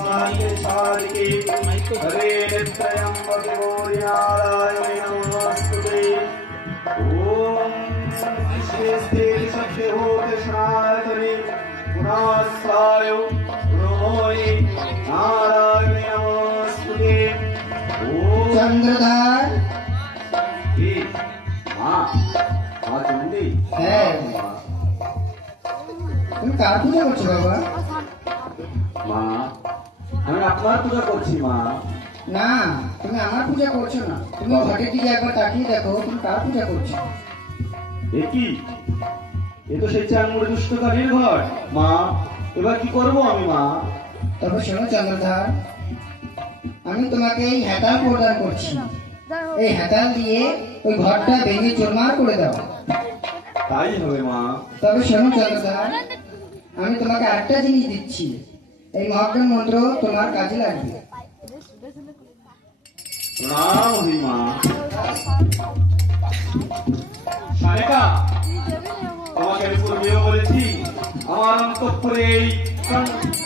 हरे नित्यम्बके गौरीनारायणे नमोस्तुते। ओम विश्वेस्ते सत्यहोते सनातने पुनास्ताय ब्रह्मणे नारायणे नमोस्तुते। ओम चंद्रधर माँ माँ चंडी তুমি কার পূজা করছো বাবা? মা আমি আপনার পূজা করছি মা। না, তুমি আমার পূজা করছো না। তুমি ঘটের দিকে একবার তাকিয়ে দেখো, তুমি কার পূজা করছো? এ কি? এ তো সেই চাঙ্গুড়ে দুষ্টকারীর ঘর মা। এবার কি করব আমি মা? তবে শোনো চন্দ্রধর, আমি তোমাকে এই হেতাল প্রদান করছি। এই হেতাল দিয়ে ওই ঘরটা ভেঙে চুরমার করে দাও। তাই হবে মা। তবে শোনো চন্দ্রধর, আমি তোমাকে আরেকটা জিনিস দিচ্ছি। এই মহাজ্ঞান মন্ত্র তোমার কাজে লাগবে। প্রণাম হই মা। সারেকা, তোমাকে আমি পূর্বেও বলেছি আমার অন্তঃপুরে এই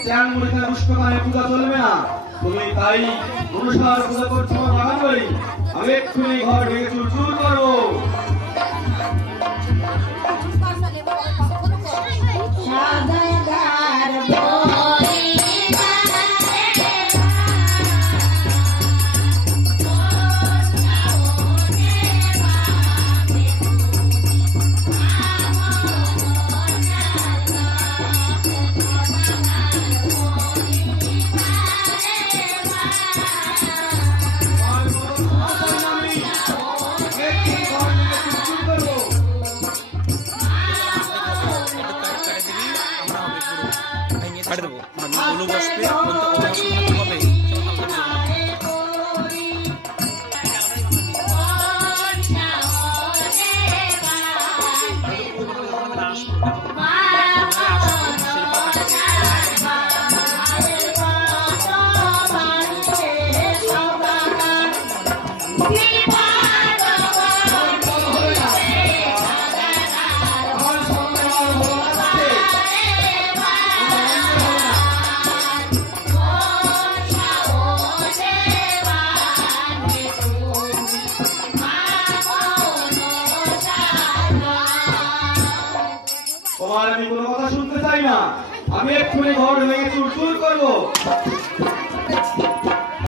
চাঙ্গুড়ে দুষ্টকারীর পূজা চলবে না। তুমি তাই অনুসার পূজা করছো আমার বাগান বাড়ি। আমি এক্ষুনি ঘর ভেঙে চুরচুর করবো। তোমার আমি কোনো কথা শুনতে চাই না। আমি এক্ষুনি ঘর ভেঙে চুরচুর করবো।